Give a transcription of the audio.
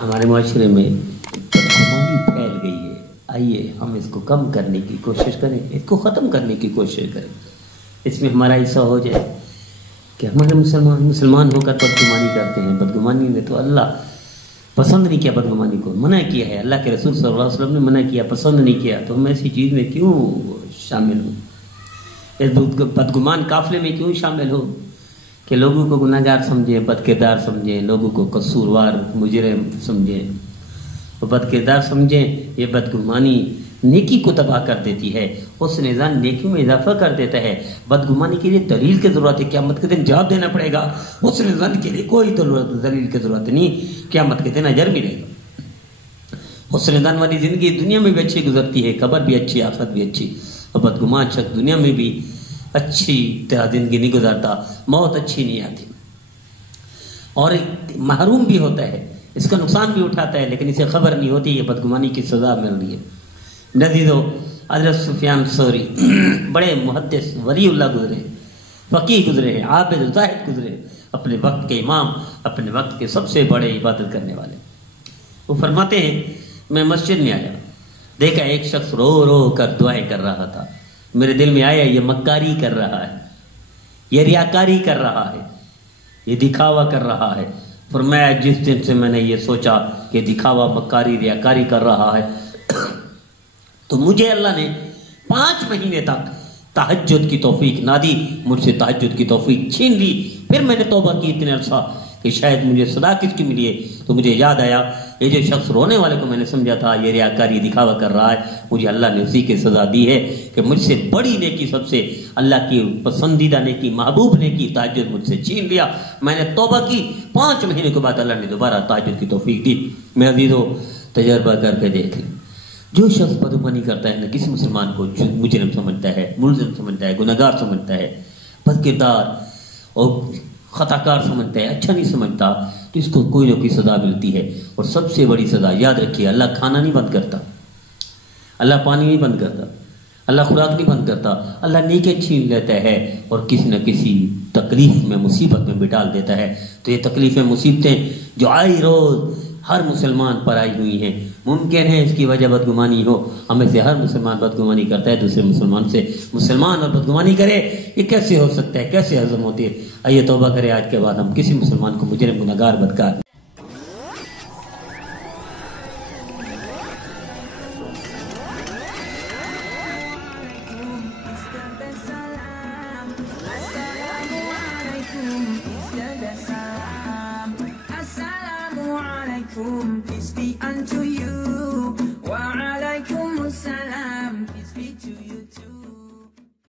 ہمارے معاشرے میں بدگمانی پھیل گئی ہے. آئیے ہم اس کو کم کرنے کی کوشش کریں, اس کو ختم کرنے کی کوشش کریں. اس میں ہمارا حصہ ہو جائے کہ ہمارے مسلمان ہو کر بدگمانی کرتے ہیں. بدگمانی نے تو اللہ پسند نہیں کیا, بدگمانی کو منع کیا ہے. اللہ کے رسول صلی اللہ علیہ وسلم نے منع کیا, پسند نہیں کیا. تو ہم ایسی چیز میں کیوں شامل ہوں, اس بدگمان قافلے میں کیوں شامل ہو کہ لوگوں کو گناہ گار سمجھیں, بد کردار سمجھیں, لوگوں کو قصوروار مجرم سمجھیں, بد کردار سمجھیں. یہ بدگمانی نیکی کو تباہ کر دیتی ہے, حسن ظن نیکیوں میں اضافہ کر دیتا ہے. بدگمانی کے لیے دلیل کی ضرورت ہے, قیامت کے دن جواب دینا پڑے گا. حسن ظن کے لیے کوئی دلیل کی ضرورت نہیں, قیامت کے دن اجر ملے گا. حسن ظن والی زندگی دنیا میں بھی اچھی گزرتی ہے, قبر بھی اچھی, آخرت بھی اچھی. اور بدگمان شخص دنیا میں بھی اچھی طرح زندگی نہیں گزارتا, موت اچھی نہیں آتی, اور ایک محروم بھی ہوتا ہے, اس کا نقصان بھی اٹھاتا ہے, لیکن اسے خبر نہیں ہوتی یہ بدگمانی کی سزا مل رہی ہے. نزیدو حضرت سفیان ثوری بڑے محدث ولی اللہ گزرے, فقیہ گزرے ہیں, عابد زاہد گزرے, اپنے وقت کے امام, اپنے وقت کے سب سے بڑے عبادت کرنے والے. وہ فرماتے ہیں میں مسجد میں آیا, دیکھا ایک شخص رو رو کر دعائیں کر رہا تھا. میرے دل میں آیا یہ مکاری کر رہا ہے, یہ ریاکاری کر رہا ہے, یہ دکھاوا کر رہا ہے. فرمایا جس دن سے میں نے یہ سوچا کہ دکھاوا, مکاری, ریاکاری کر رہا ہے, تو مجھے اللہ نے 5 مہینے تک تہجد کی توفیق نہ دی, مجھ سے تہجد کی توفیق چھین لی. پھر میں نے توبہ کی اتنے عرصہ کہ شاید مجھے صدا کس کی ملی ہے. تو مجھے یاد آیا یہ جو شخص رونے والے کو میں نے سمجھا تھا یہ ریاکاری, دکھاوا کر رہا ہے, مجھے اللہ نے اسی کی سزا دی ہے کہ مجھ سے بڑی نیکی, سب سے اللہ کی پسندیدہ نیکی, محبوب نیکی تہجد مجھ سے چھین لیا. میں نے توبہ کی, 5 مہینے کے بعد اللہ نے دوبارہ تہجد کی توفیق دی. میں عزیزو تجربہ کر کے دیکھ لیں, جو شخص بدگمانی کرتا ہے نہ کسی مسلمان کو مجرم سمجھتا ہے, ملزم سمجھتا ہے, گناہگار سمجھتا ہے, بد کردار اور خطا کار سمجھتا ہے, اچھا نہیں سمجھتا, تو اس کو کوئی نہ کوئی سزا ملتی ہے. اور سب سے بڑی سزا یاد رکھیے, اللہ کھانا نہیں بند کرتا, اللہ پانی نہیں بند کرتا, اللہ خوراک نہیں بند کرتا, اللہ نیکی چھین لیتا ہے اور کسی نہ کسی تکلیف میں, مصیبت میں بھی ڈال دیتا ہے. تو یہ تکلیفیں, مصیبتیں جو آئی روز ہر مسلمان پر آئی ہوئی ہیں, ممکن ہے اس کی وجہ بدگمانی ہو. ہمیں سے ہر مسلمان بدگمانی کرتا ہے دوسرے مسلمان سے. مسلمان اور بدگمانی کرے یہ کیسے ہو سکتا ہے, کیسے ہضم ہوتی ہے؟ آئیے توبہ کرے آج کے بعد ہم کسی مسلمان کو مجرم, گناہگار, بدکار Peace be unto you.